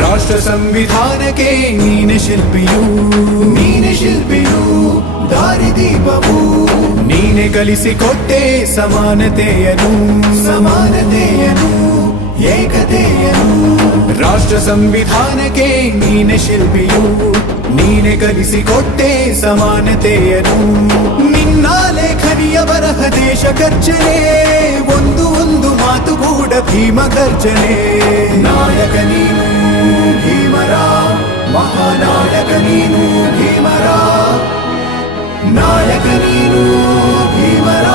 ರಾಷ್ಟ್ರ ಸಂವಿಧಾನಕ್ಕೆ ನೀನೆ ಶಿಲ್ಪಿಯು ದಾರಿದೀಪವು ನೀನೆ ಕಲಿಸಿಕೊಟ್ಟೆ ಸಮಾನತೆಯನು ಏಕತೆಯನು ರಾಷ್ಟ್ರ ಸಂವಿಧಾನಕ್ಕೆ ನೀನೆ ಶಿಲ್ಪಿಯು ನೀನೆ ಕಲಿಸಿಕೊಟ್ಟೆ ಸಮಾನತೆಯನು ನಿನ್ನ ಲೇಖನಿಯ ಬರಹ ದೇಶ ಗರ್ಜನೆ ಒಂದು ಮಾತುಗೂಡ ಭೀಮ ಗರ್ಜನೆ ನಾಯಕ ನೀನು ಭೀಮರ ಮಹಾನಾಯಕ ನೀನು ಭೀಮರ ನಾಯಕ ನೀನು ಭೀಮರ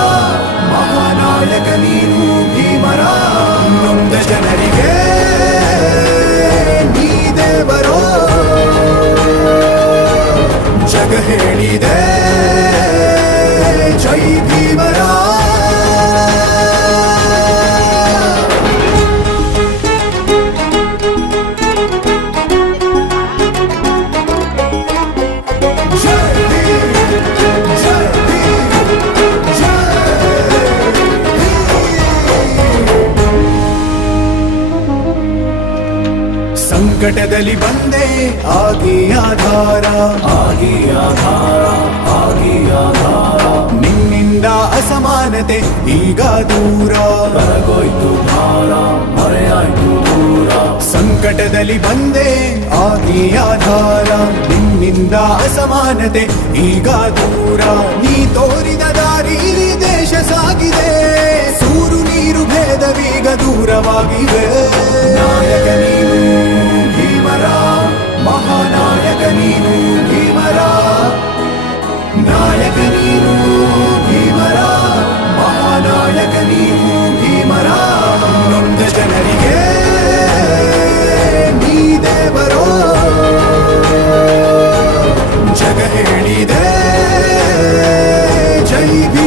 ಮಹಾನಾಯಕ ನೀನು ಭೀಮರ ನೊಂದ ಜನರಿಗೆ ನೀ ದೇವರೋ ಜಗ ಹೇಳಿದೆ ಜೈ ಭೀಮರ ಸಂಕಟದಲ್ಲಿ ಬಂದೆ ಆಗಿ ಆಧಾರ ನಿನ್ನಿಂದ ಅಸಮಾನತೆ ಈಗ ದೂರ ಬರಗೋಯ್ತು ಭಾರ ಮರೆಯಾಯ್ತು ದೂರ ಸಂಕಟದಲ್ಲಿ ಬಂದೆ ಆಗಿ ಆಧಾರ ನಿನ್ನಿಂದ ಅಸಮಾನತೆ ಈಗ ದೂರ ನೀ ತೋರಿದ ದಾರಿಲಿ ದೇಶ ಸಾಗಿದೆ ಸೂರು ನೀರು ಭೇದವೀಗ ದೂರವಾಗಿವೆ ನಾಯಕ ನೀನು ಭೀಮರ ಮಹಾನಾಯಕ ನೀನು ಭೀಮರ ನಾಯಕ ನೀನು ಭೀಮರ ಮಹಾನಾಯಕ ನೀನು ಭೀಮರ ನೊಂದ ಜನರಿಗೆ ನೀ ದೇವರೋ ಜಗ ಹೇಳಿದೆ ಜೈ ಭೀಮ